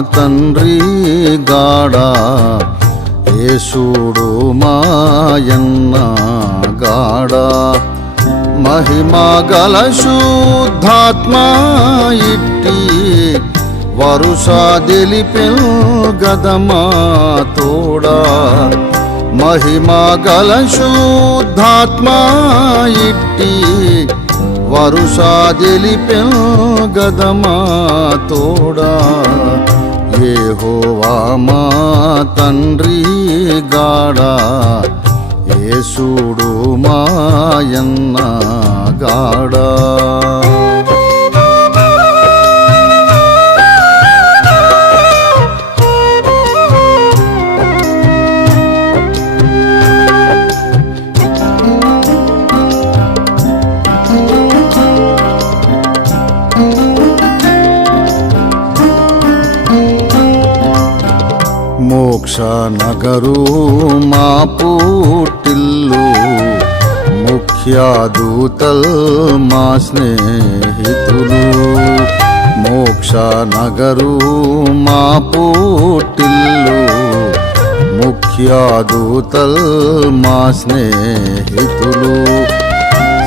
తండ్రి గాడా యేసుడు మాయన్న గాడా. మహిమాగల శుద్ధాత్మా ఇట్టి వరుషాదిలిపిల్ గదమా తోడా. మహిమాగల శుద్ధాత్మా ఇట్టి వరుస తెలిపెల్ గదమా తోడా? ఏ హోవా మా తండ్రి గాడా? యేసుడు మాయన్న గాడా మోక్ష నగరు మా పూటిల్లు ముఖ్యాదూతల్ మా స్నేహితులు. మోక్ష నగరు మా పూటిల్లు ముఖ్యాదూతల్ మా స్నేహితులు.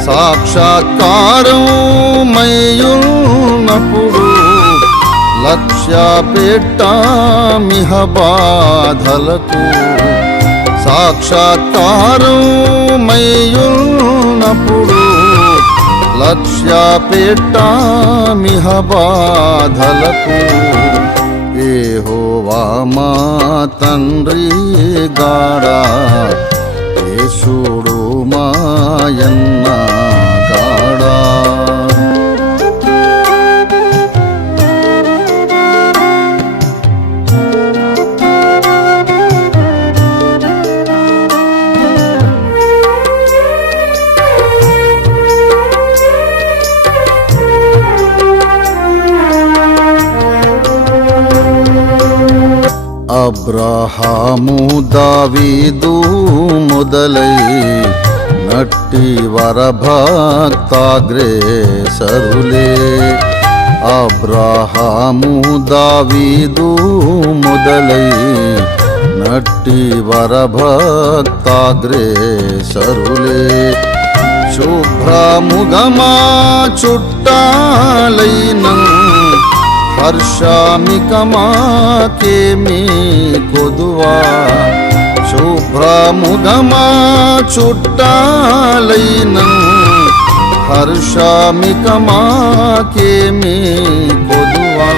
సాక్షాత్కారం మయ్యున్నప్పుడు పెట్టామిహ బాధలకు సాక్షాత్కారం మయ్యున్నప్పుడు లక్ష్య పెట్టామిహ బాధలకు ఏహోవా మా తండ్రి గాడా యేసుడు అబ్రహాము దావీదు మొదలై నట్టి వరభక్తాగ్రేసరులే అబ్రహాము దావీదు మొదలై నట్టి వరభక్తాగ్రేసరులే శుభ్రముగమా చుట్టాలైన హర్షామికమాకేమి కొదువా శుభ్రముదమా చుట్టాలైన హర్షామికమాకేమి కొదువా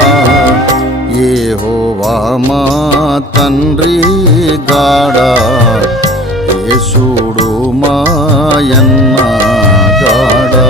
ఏహోవా మా తండ్రి గాడా చూడు మాయన్న గాడా